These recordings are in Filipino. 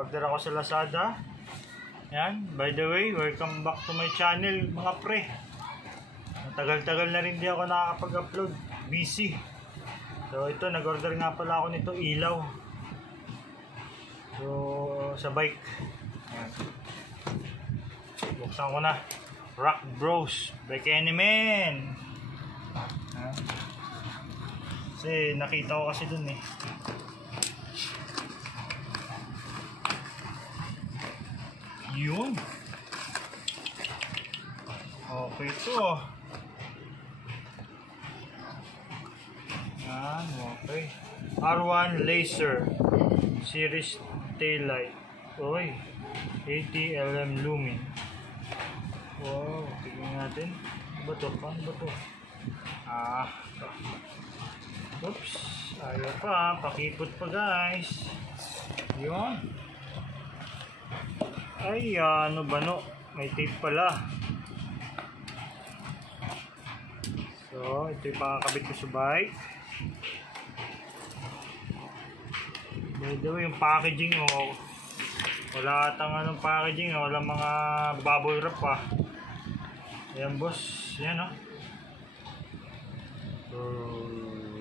Nag-order ako sa Lazada. Yan, by the way, welcome back to my channel mga pre. Matagal-tagal na rin di ako nakakapag-upload. Busy. So ito, nag-order nga pala ako nito, ilaw. So, sa bike. Yan. Buksan ko na. Rock Bros. Bike Enemen. Kasi nakita ko kasi dun eh. Yun. Okay ito. Yan, okay. R1 Laser Series Taillight. Oy, 80 mm lumen. Wow, tignan natin. Ano ba ito? Paano ba ito? Ito. Oops, ayaw pa. Pakipot pa guys. Yun. Ay, ano ba no? May tape pala. So, ito yung pakakabit ko sa bike. By the way, yung packaging oh, wala atang anong packaging, wala mga bubble wrap pa. Ayan boss, yan oh.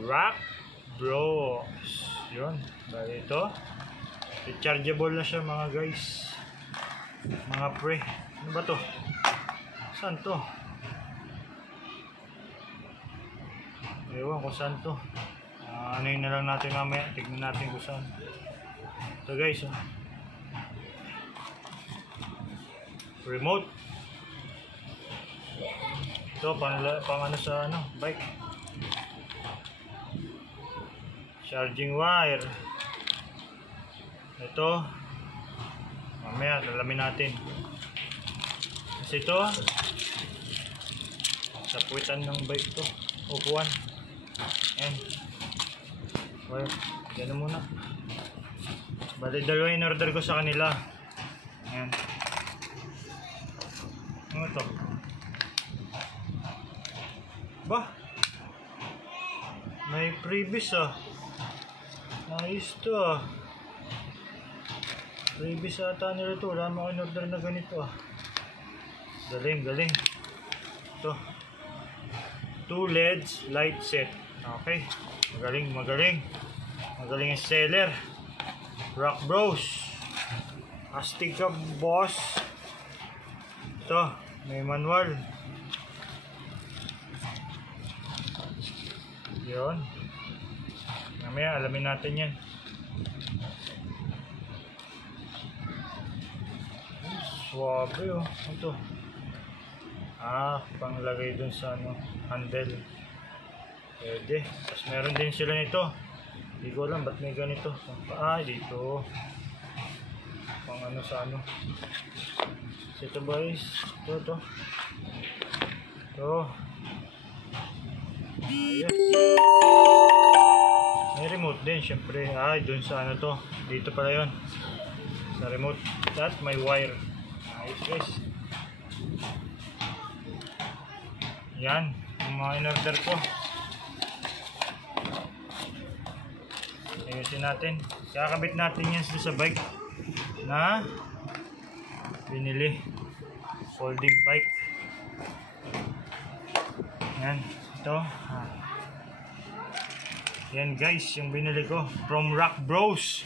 Rock Bros. Yun, dahil ito rechargeable na siya mga guys. Mga pre, ano ba to? Saan to? Ewan ko saan to. Ano yun na lang natin mamaya. Tignan natin kung saan. Ito guys oh. Remote. Ito pang ano sa ano, bike. Charging wire. Ito mamaya lalamin natin. Kasi ito sa puwitan ng bike to, upuan. Ayan. Well, ganun muna. Bali dalawa in order ko sa kanila. Ayan. Ano to? Ba? May previous ah. Nice to ah. Previous ata nila ito. Wala mo in order na ganito ah. Galing, galing. Ito. 2 LEDs light set. Okay. Magaling, magaling. Magaling yung seller. Rock Bros. Astig ka boss. Ito. May manual. Yun. Mamaya alamin natin yan. Swabe oh. Ito. Panglagay dun sa ano, handle. Pwede. Tapos meron din sila nito. Hindi ko alam ba't may ganito. Dito. Pang ano sa ano. So, ito guys. Ito. Ito. Ayos. May remote din syempre. Dun sa ano to. Dito pala yun. Sa remote. At may wire. Ayos guys. Yan. Yung mga in-order ko. Ayusin natin. Kakabit natin yan sa bike na binili. Folding bike. Yan. Ito. Yan guys. Yung binili ko. From Rock Bros.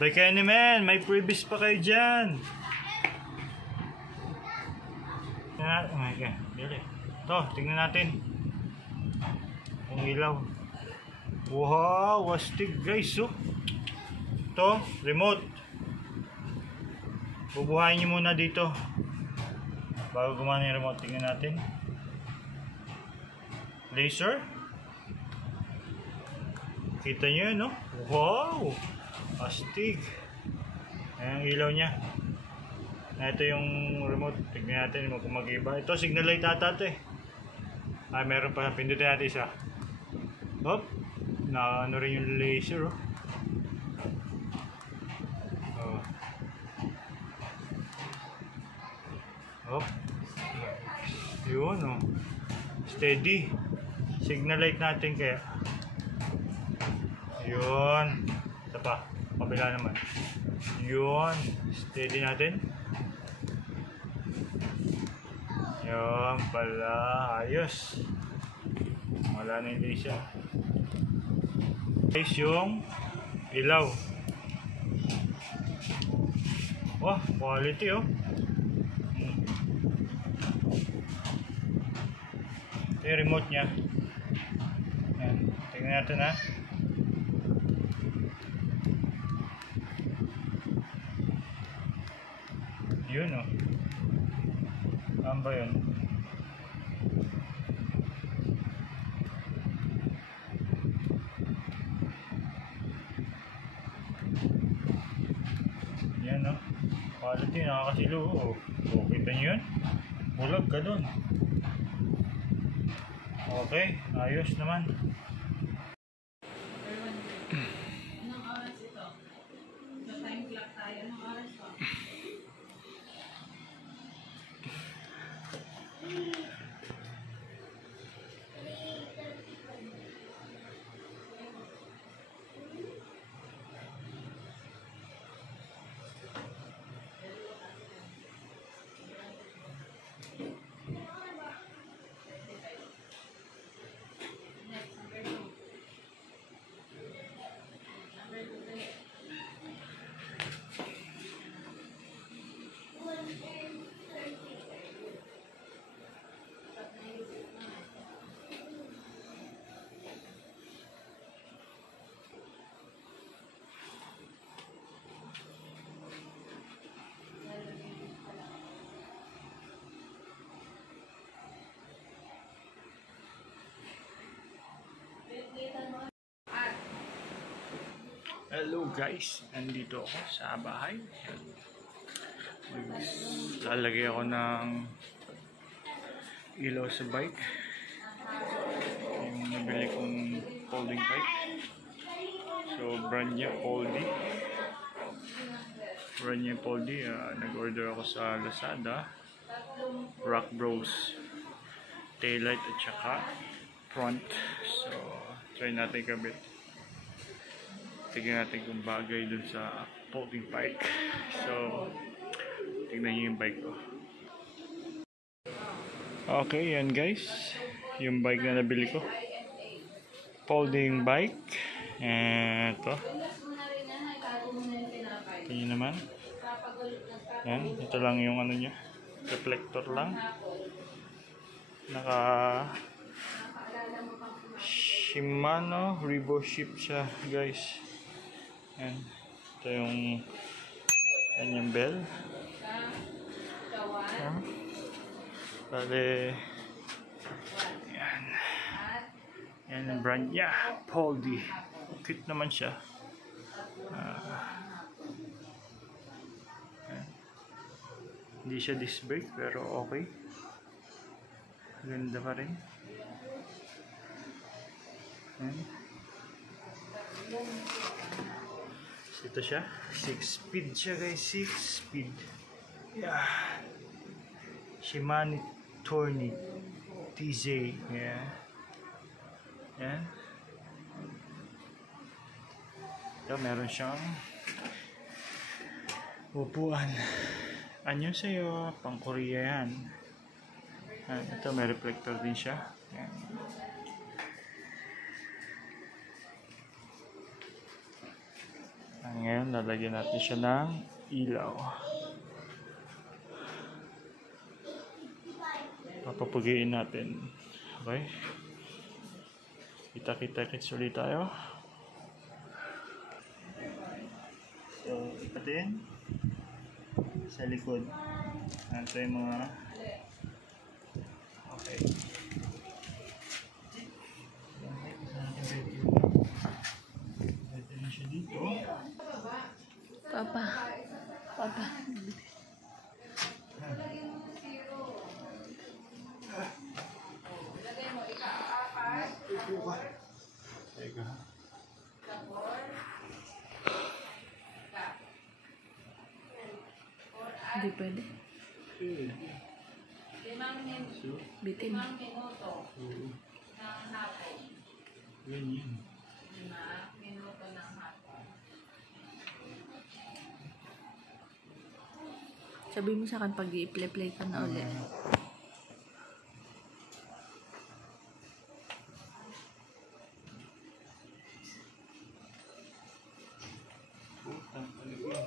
Bike Enemen. May previous pa kayo dyan. Okay. Bili. Ito. Tingnan natin. Ang ilaw. Wow, astig guys oh. Ito, remote. Bubuhayin nyo muna dito bago gumana yung remote. Tingnan natin. Laser. Kita nyo yun no? Wow, astig. Ayan ang ilaw nya. Ito yung remote. Tingnan natin kung mag-iba. Ito signal light ata ito eh. Meron pa. Pindutin natin isa. Hop. Na ano rin yung laser oh. Oh. Yun oh. Steady. Signal light natin kaya. Yun. Ito pa. Kabila naman. Yun. Steady natin. Yun pala. Ayos. Wala na hindi siya. Guys, yung ilaw. Wah, quality oh. Ito yung remote nya. Yan. Tingnan natin ha. Yun oh. Saan ba yun? Yan oh. Quality, nakakasilo oh. Oh, kita nyo yun? Bulag ka dun. Okay, ayos naman. Anong oras ito? Sa time clock tayo. Anong oras pa? Hello guys, nandito ako sa bahay. Lalagay ako ng ilaw sa bike. Yung nabili kong folding bike. So brand new Poldi. Brand new Poldi. Nag-order ako sa Lazada. Rock Bros. Taillight at saka front. So try natin kabit. Tignan natin kung bagay dun sa folding bike. So, tignan nyo yung bike ko. Okay, yan guys. Yung bike na nabili ko. Folding bike. And ito. Tingnan naman. Yan. Ito lang yung ano nya. Reflector lang. Naka Shimano Revo Ship siya guys. Yan. Ito yung kanyang bell. Yan. Bale. Yan. Yan ang brand niya. Poldi. Cute naman siya. Hindi siya disc brake pero okay. Ganda pa rin. Yan. Ito siya, 6 speed siya guys, 6 speed. Yeah. Shimano Tourney TJ. Yeah. Yan. Ito meron siyang upuan. Anyo sa'yo, pang Korea yan. Ito may reflector din siya. Yan. Ngayon, lalagyan natin siya ng ilaw. Papapugiin natin. Okay? Kita-kits ulit tayo. So, ipatin sa likod. Ito yung mga okay. Ito na siya dito. Papa. Teka. Hindi pwede. Bitin. Ganyan. Sabi mo sa akin pag i-play ka na ulit. Putang palipin.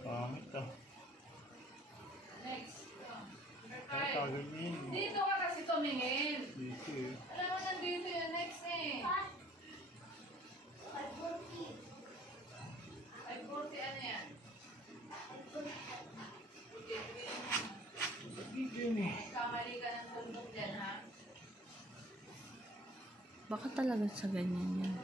Pangit ah. Next. Kaya taganyin. Dito ka kasi tumingin. Dito eh. Alam mo, nandito yung next eh. 540 ano yan? Dito yun eh. Kamali ka ng tumbok dyan, ha? Baka talaga sa ganyan yan.